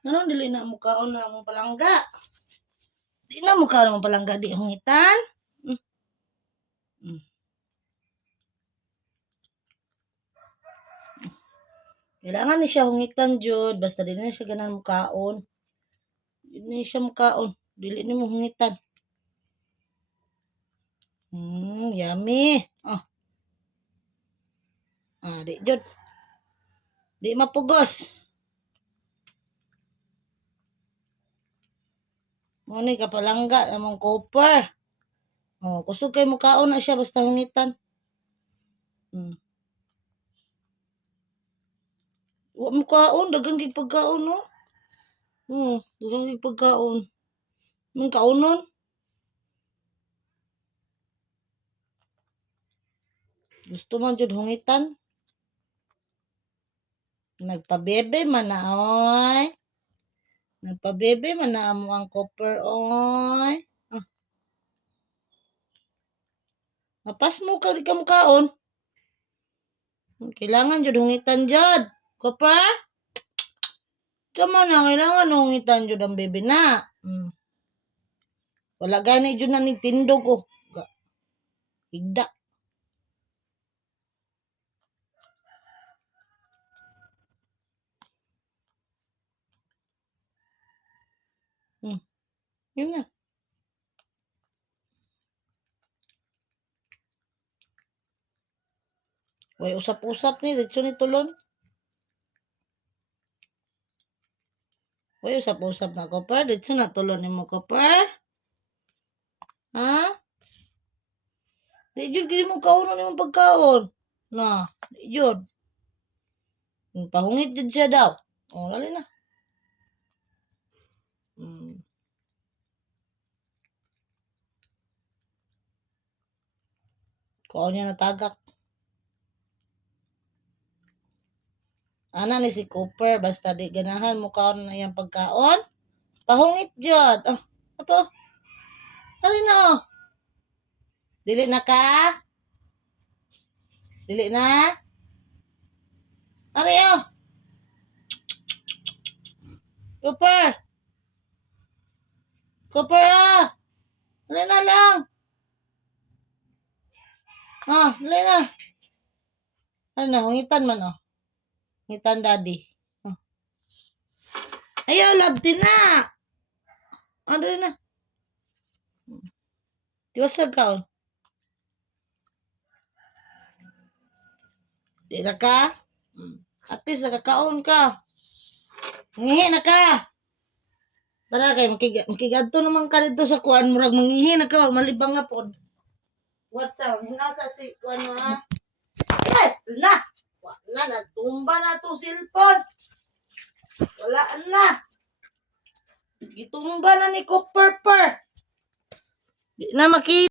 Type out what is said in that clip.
Ano dili na mo kaon na mong palangga? Di na mo kaon na mong palangga di hungitan? Mm. Mm. Kailangan ni siya hungitan jud basta di na siya ganahan mo kaon. Di na siya mo kaon, dili ni mo hungitan. Yummy. Di jud. Di mapugos. Muna ka palangga namong copper. Kusog kay mo kaon na siya basta hungitan. Wa mo kaon, dagang gid pagkaon no. Dagang gid pagkaon. Mong kaonon. Gusto man jud hungitan. Nagpabebe man na oy. Nagpabebe man na amo ang copper oy. Mapas mo ka di ka mo kaon. Kailangan jud hungitan jud. Copper? Kamo na kailangan hungitan jud ang bebe na. Wala gani jud na ni tindog ko. Higda. Yun na. Way usap-usap ni dito ni tulon. Way usap-usap na copper dito na tulon nimo copper. Ha? Di jud gid mo kaon nimo pagkaon. Na, di jud. Pahungit jud siya daw. Lali na. Kaon niya natagak. Ana ni si Cooper basta di ganahan mo kaon na iyang pagkaon. Pahungit jud. Ato. Ari na. Dili na ka? Dili na? Ari Cooper. Cooper Dili na lang. Dili na. Ano, hungitan man Hungitan daddy. Ayaw, labdi na. Dili na. Tiwasag kaon. Di na ka? At least nakakaon ka. Mangihi na ka. Tara kay makigadto naman ka dito sa kuan murag mangihi na ka malibang nga pod. What's up? Hinasa si kuan mo ha. Na. Wala na tumba na tong cellphone. Wala na. Gitumba na ni Cooper. Di na makita.